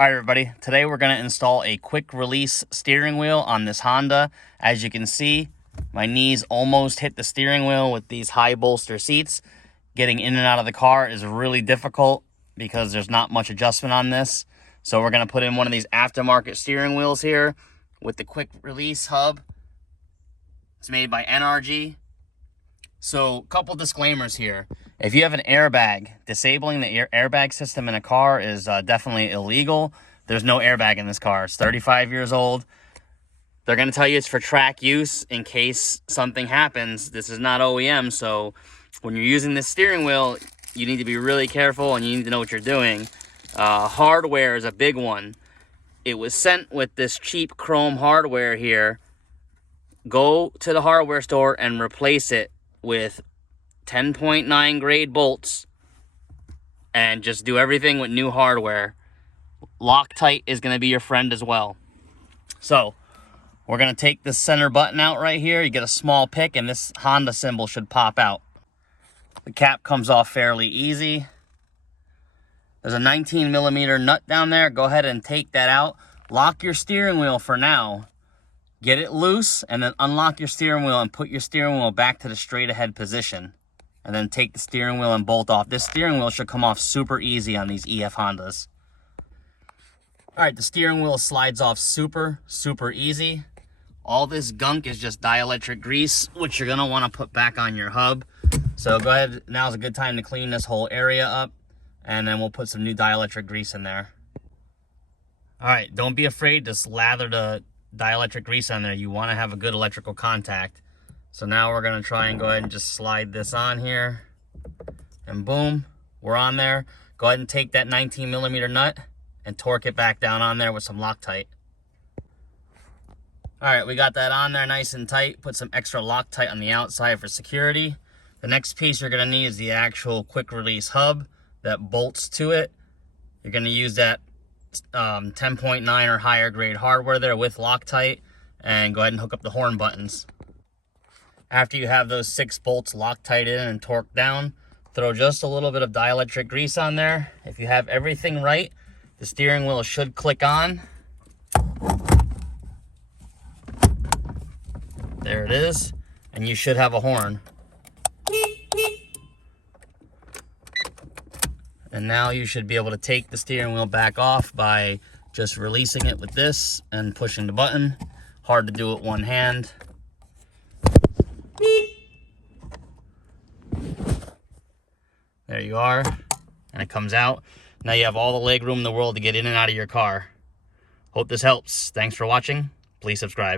All right, everybody, today we're going to install a quick release steering wheel on this Honda. As you can see, my knees almost hit the steering wheel with these high bolster seats. Getting in and out of the car is really difficult because there's not much adjustment on this. So we're going to put in one of these aftermarket steering wheels here with the quick release hub. It's made by NRG. So a couple disclaimers here. If you have an airbag, disabling the airbag system in a car is definitely illegal. There's no airbag in this car. It's 35 years old. They're going to tell you it's for track use in case something happens. This is not OEM, so when you're using this steering wheel, you need to be really careful and you need to know what you're doing. Hardware is a big one. It was sent with this cheap chrome hardware here. Go to the hardware store and replace it with 10.9 grade bolts and just do everything with new hardware. Loctite is going to be your friend as well. So we're going to take this center button out right here. You get a small pick and this Honda symbol should pop out. The cap comes off fairly easy. There's a 19mm nut down there. Go ahead and take that out. Lock your steering wheel for now. Get it loose and then unlock your steering wheel and put your steering wheel back to the straight ahead position. And then take the steering wheel and bolt off. This steering wheel should come off super easy on these EF Hondas. All right, the steering wheel slides off super easy. All this gunk is just dielectric grease, which you're gonna wanna put back on your hub. So go ahead, now's a good time to clean this whole area up, and then we'll put some new dielectric grease in there. All right, don't be afraid to lather the dielectric grease on there. You wanna have a good electrical contact. So now we're gonna try and go ahead and just slide this on here, and boom, we're on there. Go ahead and take that 19mm nut and torque it back down on there with some Loctite. All right, we got that on there nice and tight. Put some extra Loctite on the outside for security. The next piece you're gonna need is the actual quick release hub that bolts to it. You're gonna use that 10.9 or higher grade hardware there with Loctite, and go ahead and hook up the horn buttons. After you have those 6 bolts Loctite in and torqued down, throw just a little bit of dielectric grease on there. If you have everything right, the steering wheel should click on. There it is, and you should have a horn. And now you should be able to take the steering wheel back off by just releasing it with this and pushing the button. Hard to do with one hand. There you are, and it comes out. Now you have all the leg room in the world to get in and out of your car. Hope this helps. Thanks for watching. Please subscribe.